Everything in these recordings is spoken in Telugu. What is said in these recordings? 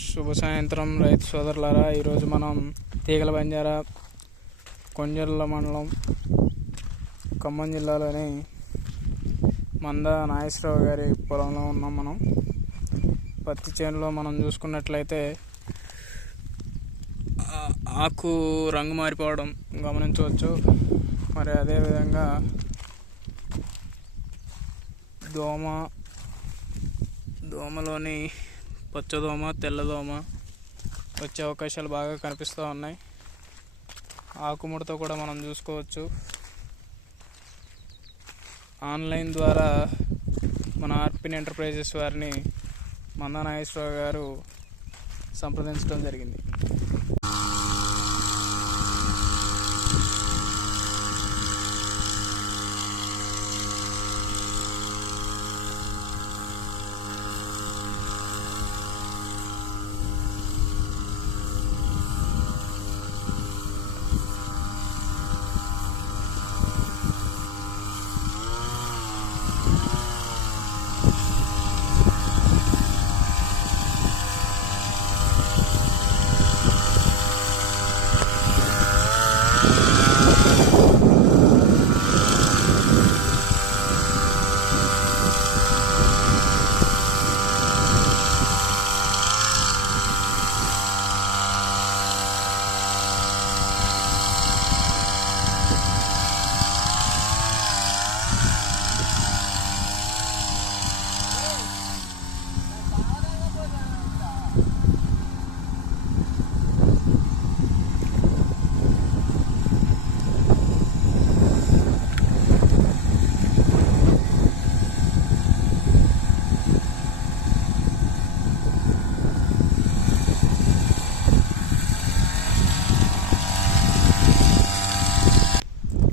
శుభ సాయంత్రం రైతు సోదరులారా. ఈరోజు మనం తీగల బంజారా కొంజర్ల మండలం ఖమ్మం జిల్లాలోని మంద నాగేశ్వరరావు గారి పొలంలో ఉన్నాం. మనం పత్తి చేనులో మనం చూసుకున్నట్లయితే ఆకు రంగు మారిపోవడం గమనించవచ్చు. మరి అదేవిధంగా దోమలోని పచ్చదోమ తెల్లదోమ వచ్చే అవకాశాలు బాగా కనిపిస్తూ ఉన్నాయి. ఆకుముడత కూడా మనం చూసుకోవచ్చు. ఆన్లైన్ ద్వారా మన ఆర్పిన్ ఎంటర్ప్రైజెస్ వారిని మంద నాగేశ్వరరావు గారు సంప్రదించడం జరిగింది.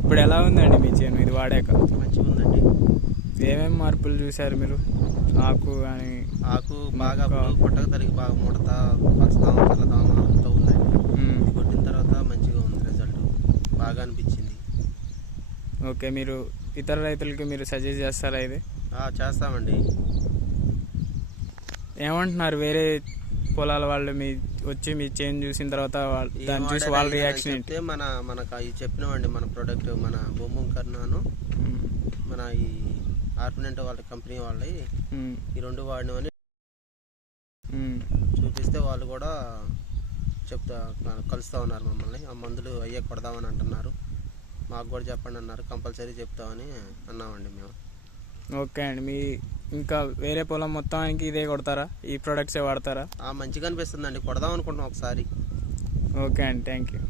ఇప్పుడు ఎలా ఉందండి మీ చేను ఇది వాడాక? మంచిగా ఉందండి. ఏమేమి మార్పులు చూశారు మీరు? ఆకు కానీ ఆకు బాగా పుట్టక తరిగి బాగా ముడత పచ్చదామ తెల్లదామ అంతా ఉందండి. ఇది కొట్టిన తర్వాత మంచిగా ఉంది, రిజల్ట్ బాగా అనిపించింది. ఓకే, మీరు ఇతర రైతులకి మీరు సజెస్ట్ చేస్తారా ఇది? చేస్తామండి. ఏమంటున్నారు వేరే పొలాల వాళ్ళు వచ్చి మీ చేంజ్ చూసిన తర్వాత దాన్ని చూసి వాళ్ళ రియాక్షన్ ఏంటి? మనకు అవి చెప్పినామండి. మన ప్రోడక్ట్ మన బొమ్మ కర్నాను మన ఈ ఆర్పినెంట్ వాళ్ళ కంపెనీ వాళ్ళవి ఈ రెండు వాడినవని చూపిస్తే వాళ్ళు కూడా కలుస్తూ ఉన్నారు మమ్మల్ని. ఆ మందులు అయ్యే కొడదామని అంటున్నారు. మాకు కూడా చెప్పండి అన్నారు. కంపల్సరీ చెప్తామని అన్నామండి మేము. ఓకే అండి, ఇంకా వేరే పొలం మొత్తానికి ఇదే కొడతారా? ఈ ప్రొడక్ట్సే వాడతారా? మంచిగా అనిపిస్తుందండి, కొడదాం అనుకుంటున్నాం ఒకసారి. ఓకే అండి, థ్యాంక్ యూ.